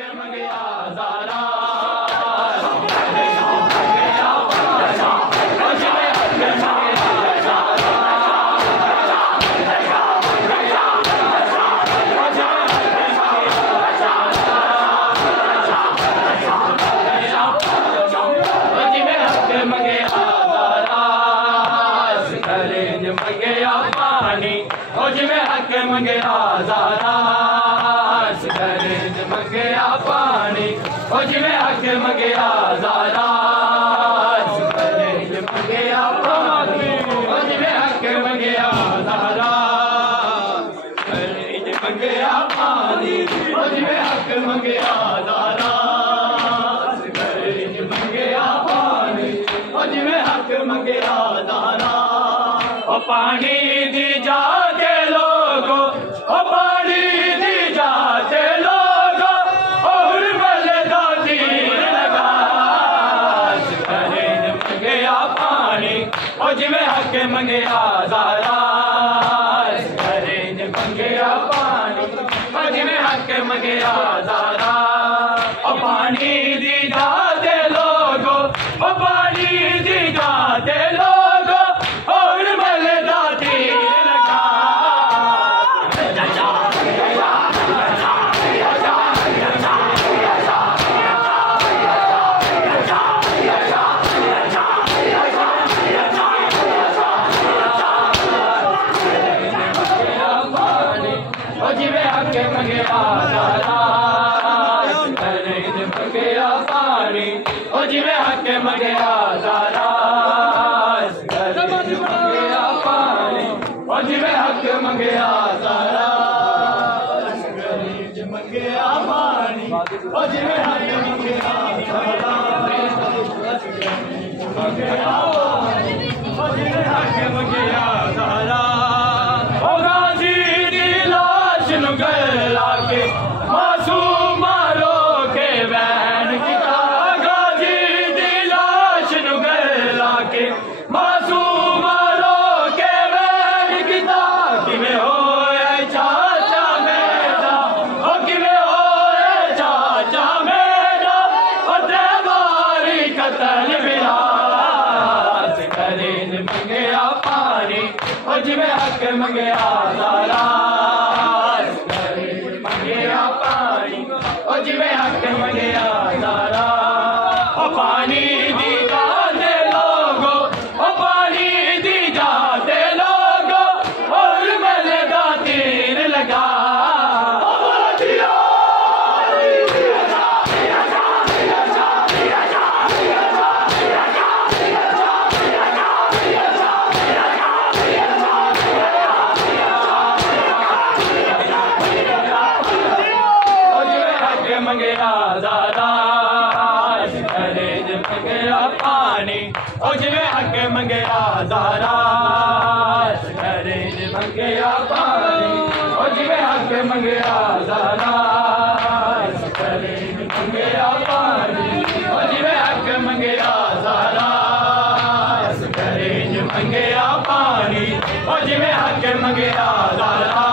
मंगया ज़ारा मंगया पानी ओ जिवें हक मंगया ज़ारा मंगया पानी ओ जिवें हक मंगया ज़ारा मंगया पानी ओ जिवें हक मंगया ज़ारा मंगया पानी ओ जिवें हक मंगया ज़ारा ओ पानी दी जाते लोगो ओ पानी दी जाते लोगो और मलदा तीर लगा मंगया पानी ओ जिवें हक मंगया ज़ारा मंगया पानी ओ जिवें हक मंगया ज़ारा ओ पानी दी जाते लोगो ओ पानी दी जाते लोगो और मलदा तीर लगा जिवें हक मंगया ज़ारा मंगया पानी ओ जिवें हक मंगया ज़ारा मंगया पानी ओ जिवें हक मंगया ज़ारा मंगया पानी ओ जिवें हक मंगया ज़ारा मंगया पानी ओ जिवें हक मंगया ज़ारा ओ गाजी दी लाश नु गला के मासूम मारो के बैन किता गाजी दी लाश नु गला के मासूम मारो के बैन किता किवें होए चाचा मेरा ओ किवें होए चाचा मेरा ओ ते बारी कतल विलास करीन मंगया पानी ओ जिवें हक मंगया ज़ारा मंगया पानी ओ जिवें हक मंगया ज़ारा ओ पानी दी जाते लोगो ओ पानी दी जाते लोगो और मलदा तीर लगा मंगया ज़ारा मंगया पानी ओ जिवें हक मंगया ज़ारा मंगया पानी ओ जिवें हक मंगया ज़ारा मंगया पानी ओ जिवें हक मंगया ज़ारा मंगया पानी ओ जिवें हक मंगया ज़ारा